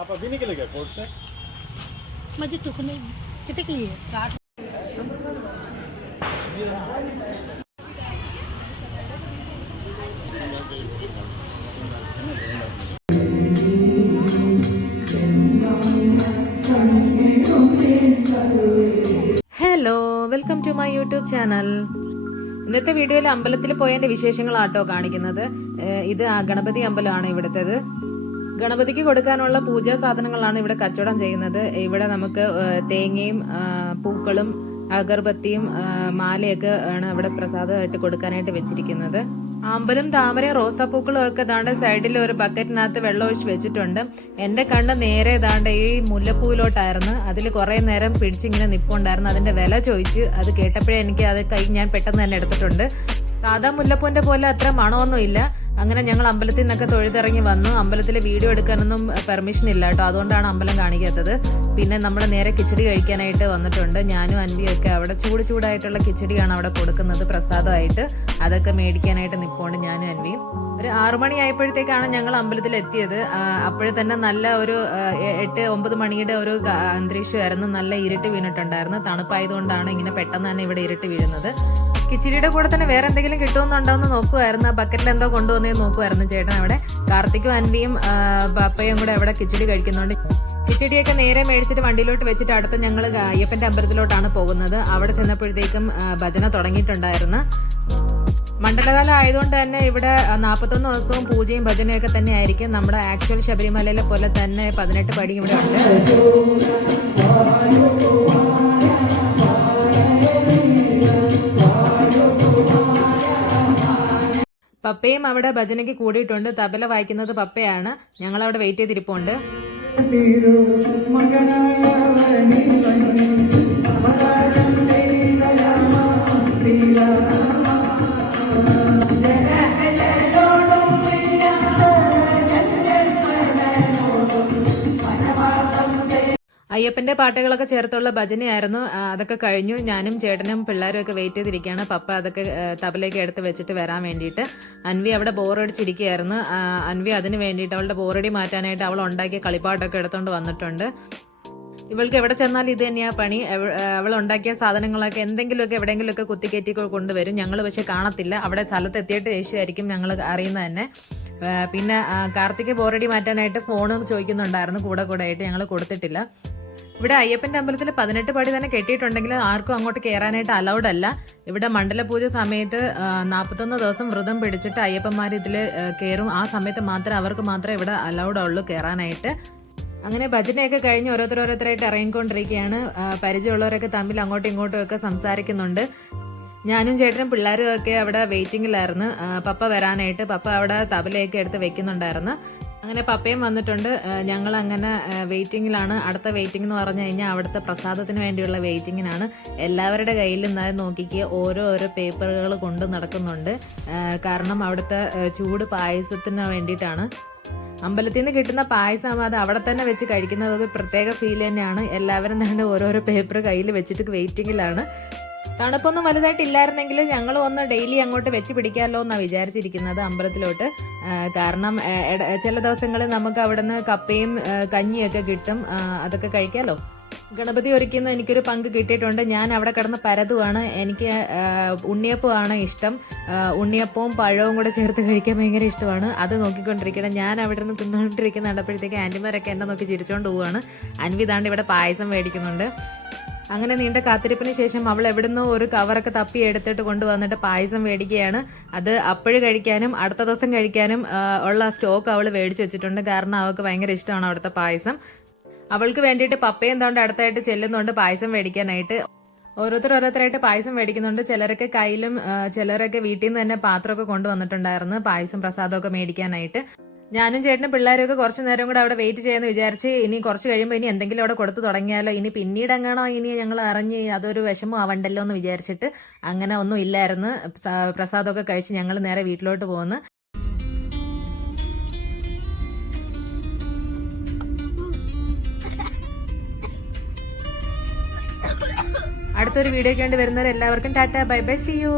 आप अभी निकले क्या कोर्ट से? मुझे टुकने कितने के लिए hello, welcome to my YouTube channel. ഇന്നത്തെ വീഡിയോയിൽ അമ്പലത്തിൽ പോയതിന്റെ വിശേഷങ്ങളാട്ടോ കാണിക്കുന്നത്. ഇത് ഗണപതി അമ്പലമാണ് ഇവിടുത്തേത്. ഗണപതിക്ക് കൊടുക്കാനുള്ള പൂജാ സാധനങ്ങളാണ് ഇവിടെ കച്ചവടം ചെയ്യുന്നത്. ഇവിടെ നമുക്ക് തേങ്ങയും പൂക്കളും അഗർബത്തിയും മാലയൊക്കെ ആണ് ഇവിടെ പ്രസാദമായിട്ട് കൊടുക്കാനായിട്ട് വെച്ചിരിക്കുന്നത്. അമ്പലം താമരയും റോസാപ്പൂക്കളും ഒക്കെ ദാണ്ട് സൈഡിൽ ഒരു ബക്കറ്റിനകത്ത് വെള്ളം ഒഴിച്ച് വെച്ചിട്ടുണ്ട്. എന്റെ കണ്ണ് നേരെ ദാണ്ട് ഈ മുല്ലപ്പൂവിലോട്ടായിരുന്നു. അതിൽ കുറെ നേരം പിടിച്ചിങ്ങനെ നിപ്പുണ്ടായിരുന്നു. അതിന്റെ വില ചോദിച്ച് അത് കേട്ടപ്പോഴേ എനിക്ക് അത് ഞാൻ പെട്ടെന്ന് തന്നെ എടുത്തിട്ടുണ്ട്. സാധാ മുല്ലപ്പൂവിന്റെ പോലെ അത്ര മണമൊന്നും ഇല്ല. അങ്ങനെ ഞങ്ങൾ അമ്പലത്തിൽ നിന്നൊക്കെ തൊഴുതിറങ്ങി വന്നു. അമ്പലത്തിൽ വീഡിയോ എടുക്കാനൊന്നും പെർമിഷൻ ഇല്ല കേട്ടോ, അതുകൊണ്ടാണ് അമ്പലം കാണിക്കാത്തത്. പിന്നെ നമ്മൾ നേരെ കിച്ചടി കഴിക്കാനായിട്ട് വന്നിട്ടുണ്ട്. ഞാനും അൻവിയൊക്കെ അവിടെ ചൂടായിട്ടുള്ള കിച്ചടിയാണ് അവിടെ കൊടുക്കുന്നത് പ്രസാദമായിട്ട്. അതൊക്കെ മേടിക്കാനായിട്ട് നിൽപ്പുണ്ട് ഞാനും അൻവിയും. ഒരു 6 മണി ആയപ്പോഴത്തേക്കാണ് ഞങ്ങൾ അമ്പലത്തിൽ എത്തിയത്. അപ്പോഴേ തന്നെ നല്ല ഒരു 8-9 മണിയുടെ ഒരു അന്തരീക്ഷമായിരുന്നു. നല്ല ഇരുട്ട് വീണിട്ടുണ്ടായിരുന്നു. തണുപ്പായതുകൊണ്ടാണ് ഇങ്ങനെ പെട്ടെന്ന് തന്നെ ഇവിടെ ഇരുട്ട് വീഴുന്നത്. കിച്ചടിയുടെ കൂടെ തന്നെ വേറെ എന്തെങ്കിലും കിട്ടുമെന്നുണ്ടോ എന്ന് നോക്കുമായിരുന്നു. ബക്കറ്റിൽ എന്തോ കൊണ്ടുവന്നേ നോക്കുമായിരുന്നു ചേട്ടൻ. അവിടെ കാർത്തിക്കും അൻവിയും പപ്പയും കൂടെ അവിടെ കിച്ചടി കഴിക്കുന്നുണ്ട്. കിച്ചടിയൊക്കെ നേരെ മേടിച്ചിട്ട് വണ്ടിയിലോട്ട് വെച്ചിട്ട് അടുത്ത ഞങ്ങൾ അയ്യപ്പന്റെ അമ്പലത്തിലോട്ടാണ് പോകുന്നത്. അവിടെ ചെന്നപ്പോഴത്തേക്കും ഭജന തുടങ്ങിയിട്ടുണ്ടായിരുന്നു. മണ്ഡലകാലം ആയതുകൊണ്ട് തന്നെ ഇവിടെ 41 ദിവസവും പൂജയും ഭജനയൊക്കെ തന്നെ ആയിരിക്കും. നമ്മുടെ ആക്ച്വൽ ശബരിമലയിലെ പോലെ തന്നെ 18 പടി ഇവിടെ ഉണ്ട്. പപ്പയും അവിടെ ഭജനയ്ക്ക് കൂടിയിട്ടുണ്ട്. തബല വായിക്കുന്നത് പപ്പയാണ്. ഞങ്ങൾ അവിടെ വെയിറ്റ് ചെയ്തിരിപ്പുണ്ട്. അയ്യപ്പന്റെ പാട്ടുകളൊക്കെ ചേർത്തുള്ള ഭജനയായിരുന്നു. അതൊക്കെ കഴിഞ്ഞു. ഞാനും ചേട്ടനും പിള്ളേരും ഒക്കെ വെയിറ്റ് ചെയ്തിരിക്കുകയാണ്. പപ്പ അതൊക്കെ തബലയൊക്കെ എടുത്ത് വെച്ചിട്ട് വരാൻ വേണ്ടിയിട്ട്. അൻവി അവിടെ ബോറടിച്ചിരിക്കുകയായിരുന്നു. അൻവി അതിന് വേണ്ടിയിട്ട് അവളുടെ ബോറടി മാറ്റാനായിട്ട് അവൾ ഉണ്ടാക്കിയ കളിപ്പാട്ടൊക്കെ എടുത്തുകൊണ്ട് വന്നിട്ടുണ്ട്. ഇവൾക്ക് എവിടെ ചെന്നാലും ഇത് തന്നെയാ പണി. അവൾ ഉണ്ടാക്കിയ സാധനങ്ങളൊക്കെ എന്തെങ്കിലുമൊക്കെ എവിടെയെങ്കിലുമൊക്കെ കുത്തിക്കയറ്റി കൊണ്ടുവരും. ഞങ്ങൾ പക്ഷെ കാണത്തില്ല. അവിടെ സ്ഥലത്ത് എത്തിയിട്ട് ശേഷമായിരിക്കും ഞങ്ങൾ അറിയുന്നത് തന്നെ. പിന്നെ കാർത്തിക് ബോറടി മാറ്റാനായിട്ട് ഫോൺ ചോദിക്കുന്നുണ്ടായിരുന്നു കൂടെ ആയിട്ട്. ഞങ്ങൾ കൊടുത്തിട്ടില്ല. ഇവിടെ അയ്യപ്പന്റെ അമ്പലത്തിൽ 18 പടി തന്നെ കെട്ടിയിട്ടുണ്ടെങ്കിൽ ആർക്കും അങ്ങോട്ട് കയറാനായിട്ട് അലൗഡ് അല്ല. ഇവിടെ മണ്ഡലപൂജ സമയത്ത് 41 ദിവസം വ്രതം പിടിച്ചിട്ട് അയ്യപ്പന്മാർ ഇതിൽ കയറും. ആ സമയത്ത് അവർക്ക് മാത്രമേ ഇവിടെ അലൗഡ് ഉള്ളൂ കയറാനായിട്ട്. അങ്ങനെ ഭജനയൊക്കെ കഴിഞ്ഞ് ഓരോരുത്തരായിട്ട് ഇറങ്ങിക്കൊണ്ടിരിക്കുകയാണ്. പരിചയമുള്ളവരൊക്കെ തമ്മിൽ അങ്ങോട്ടും ഇങ്ങോട്ടും ഒക്കെ സംസാരിക്കുന്നുണ്ട്. ഞാനും ചേട്ടനും പിള്ളേരും ഒക്കെ അവിടെ വെയിറ്റിംഗിലായിരുന്നു പപ്പ വരാനായിട്ട്. പപ്പ അവിടെ തബലയൊക്കെ എടുത്ത് വെക്കുന്നുണ്ടായിരുന്നു. അങ്ങനെ പപ്പയും വന്നിട്ടുണ്ട്. ഞങ്ങൾ അങ്ങനെ വെയിറ്റിംഗിലാണ്. അടുത്ത വെയിറ്റിംഗ് എന്ന് പറഞ്ഞു കഴിഞ്ഞാൽ അവിടുത്തെ പ്രസാദത്തിന് വേണ്ടിയുള്ള വെയിറ്റിങ്ങിനാണ്. എല്ലാവരുടെ കയ്യിൽ നിന്നായി നോക്കിക്ക് ഓരോ പേപ്പറുകൾ കൊണ്ട് നടക്കുന്നുണ്ട്. കാരണം അവിടുത്തെ ചൂട് പായസത്തിന് വേണ്ടിയിട്ടാണ്. അമ്പലത്തിൽ നിന്ന് കിട്ടുന്ന പായസം അത് അവിടെ തന്നെ വെച്ച് കഴിക്കുന്നത് ഒരു പ്രത്യേക ഫീൽ തന്നെയാണ്. എല്ലാവരും തന്നെ ഓരോരോ പേപ്പർ കയ്യിൽ വെച്ചിട്ട് വെയിറ്റിംഗിലാണ്. തണുപ്പൊന്നും വലുതായിട്ട് ഇല്ലായിരുന്നെങ്കിൽ ഞങ്ങൾ ഒന്ന് ഡെയിലി അങ്ങോട്ട് വെച്ച് പിടിക്കാമല്ലോ എന്നാണ് വിചാരിച്ചിരിക്കുന്നത് അമ്പലത്തിലോട്ട്. കാരണം ചില ദിവസങ്ങളിൽ നമുക്ക് അവിടുന്ന് കപ്പയും കഞ്ഞിയൊക്കെ കിട്ടും. അതൊക്കെ കഴിക്കാമല്ലോ. ഗണപതി ഒരുക്കുന്ന എനിക്കൊരു പങ്ക് കിട്ടിയിട്ടുണ്ട്. ഞാൻ അവിടെ കിടന്ന് പരതുവാണ്. എനിക്ക് ഉണ്ണിയപ്പമാണ് ഇഷ്ടം. ഉണ്ണിയപ്പവും പഴവും കൂടെ ചേർത്ത് കഴിക്കാൻ ഭയങ്കര ഇഷ്ടമാണ്. അത് നോക്കിക്കൊണ്ടിരിക്കണം. ഞാൻ അവിടെ നിന്ന് തിന്നുകൊണ്ടിരിക്കുന്ന കണ്ടപ്പോഴത്തേക്ക് ആന്റിമാരൊക്കെ എന്നെ നോക്കി ചിരിച്ചോണ്ട് പോവുകയാണ്. അൻവി ദാണ്ട് ഇവിടെ പായസം മേടിക്കുന്നുണ്ട്. അങ്ങനെ നീണ്ട കാത്തിരിപ്പിന് ശേഷം അവൾ എവിടുന്ന് ഒരു കവറൊക്കെ തപ്പി എടുത്തിട്ട് കൊണ്ടുവന്നിട്ട് പായസം മേടിക്കുകയാണ്. അത് അപ്പോഴും കഴിക്കാനും അടുത്ത ദിവസം കഴിക്കാനും ഉള്ള സ്റ്റോക്ക് അവൾ മേടിച്ചു വെച്ചിട്ടുണ്ട്. കാരണം അവൾക്ക് ഭയങ്കര ഇഷ്ടമാണ് അവിടുത്തെ പായസം. അവൾക്ക് വേണ്ടിയിട്ട് പപ്പയും തോണ്ട് അടുത്തായിട്ട് ചെല്ലുന്നുണ്ട് പായസം മേടിക്കാനായിട്ട്. ഓരോരുത്തരായിട്ട് പായസം മേടിക്കുന്നുണ്ട്. ചിലരൊക്കെ കയ്യിലും ചിലരൊക്കെ വീട്ടിൽ നിന്ന് തന്നെ പാത്രമൊക്കെ കൊണ്ടുവന്നിട്ടുണ്ടായിരുന്നു പായസം പ്രസാദമൊക്കെ മേടിക്കാനായിട്ട്. ഞാനും ചേട്ടനും പിള്ളേരും ഒക്കെ കുറച്ചു നേരം കൂടെ അവിടെ വെയിറ്റ് ചെയ്യാന്ന് വിചാരിച്ച് ഇനി കുറച്ച് കഴിയുമ്പോൾ ഇനി എന്തെങ്കിലും അവിടെ കൊടുത്തു തുടങ്ങിയാലോ, ഇനി പിന്നീട് എങ്ങാണോ ഇനി ഞങ്ങൾ അറിഞ്ഞ് അതൊരു വിഷമം ആവണ്ടല്ലോ എന്ന് വിചാരിച്ചിട്ട് അങ്ങനെ ഒന്നും ഇല്ലായിരുന്നു. പ്രസാദമൊക്കെ കഴിച്ച് ഞങ്ങൾ നേരെ വീട്ടിലോട്ട് പോകുന്നു. അടുത്തൊരു വീഡിയോയ്ക്ക് വേണ്ടി വരുന്നവർ എല്ലാവർക്കും ടാറ്റ, ബൈ ബൈ, സീ യു.